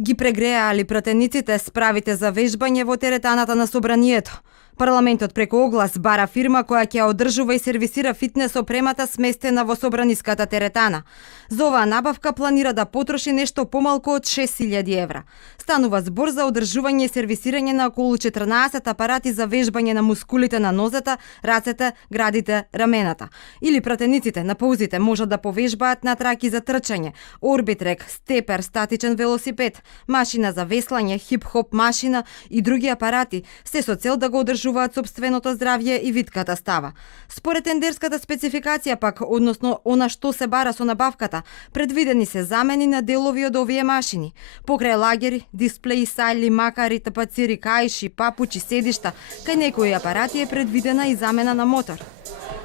Ги прегреаали пратениците справите за вежбање во теретаната на собранието. Парламентот преку оглас бара фирма која ќе одржува и сервисира фитнес опремата сместена во собраниската теретана. За оваа набавка планира да потроши нешто помалку од 6.000 евра. Станува збор за одржување и сервисирање на околу 14 апарати за вежбање на мускулите на нозете, рацете, градите, рамената. Или пратениците на паузите можат да повежбаат на траки за трчање, орбитрек, степер, статичен велосипед, машина за веслање, хип-хоп машина и други апарати, се со цел да го одржуваат сопственото здравје и витката става. Според тендерската спецификација пак, односно она што се бара со набавката, предвидени се замени на делови од овие машини. Покрај лагери, дисплеи, сали, макари, тапацири, каиши, папучи, седишта, кај некои апарати е предвидена и замена на мотор.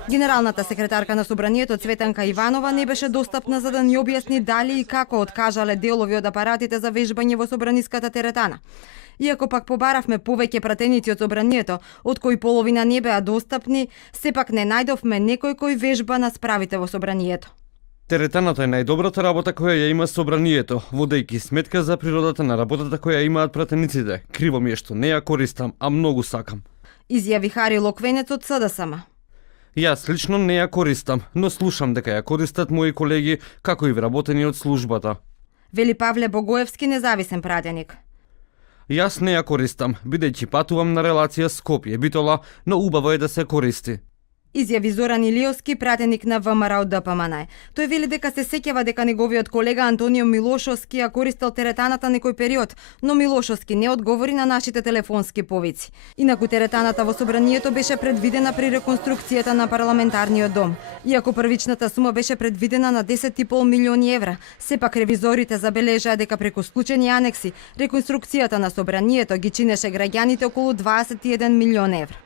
Генералната секретарка на собранието Цветанка Иванова не беше достапна за да ни објасни дали и како откажале делови од апаратите за вежбање во собраниската теретана. Иако пак побаравме повеќе пратеници од собранието, од кои половина не беа достапни, сепак не најдовме некој кој вежба на справите во собранието. Теретаната е најдобрата работа која ја има собранието, водејќи сметка за природата на работата која имаат пратениците. Криво ми е што не ја користам, а многу сакам. Изјави Хари Локвенец од СДСМ. Јас лично не ја користам, но слушам дека ја користат мои колеги, како и вработени од службата. Вели Павле Богоевски, независен пратеник. Јас не ја користам, бидејќи патувам на релација Скопје Битола, но убаво е да се користи. Изјави Зоран Илиовски, пратеник на ВМРО од ДПМН. Тој вели дека се сеќава дека неговиот колега Антонио Милошовски ја користел теретаната некој период, но Милошовски не одговори на нашите телефонски повици. Инаку теретаната во собранието беше предвидена при реконструкцијата на парламентарниот дом. Иако првичната сума беше предвидена на 10,5 милиони евра, сепак ревизорите забележаа дека преку склучени анекси, реконструкцијата на собранието ги чинеше граѓаните околу 21 милион евра.